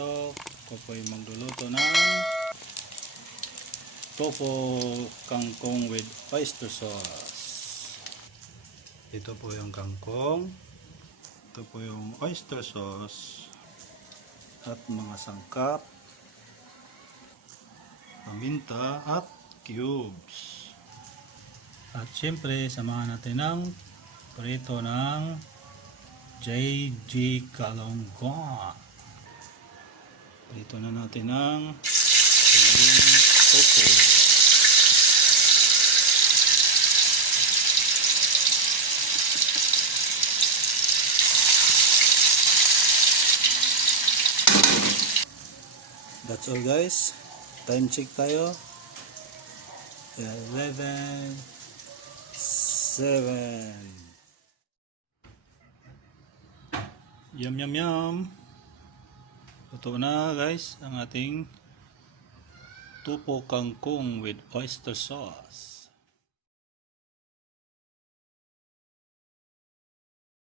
So, ako po ay magluluto ng tofu kangkong with oyster sauce. Ito po yung kangkong. Ito po yung oyster sauce. At mga sangkap, paminta at cubes. At syempre, samahan natin ng prito ng JG Kalongkong. Prito na natin ng tofu. That's all guys. Time check tayo. 11:07. Yum yum yum. Luto na guys ang ating tofu kangkong with oyster sauce.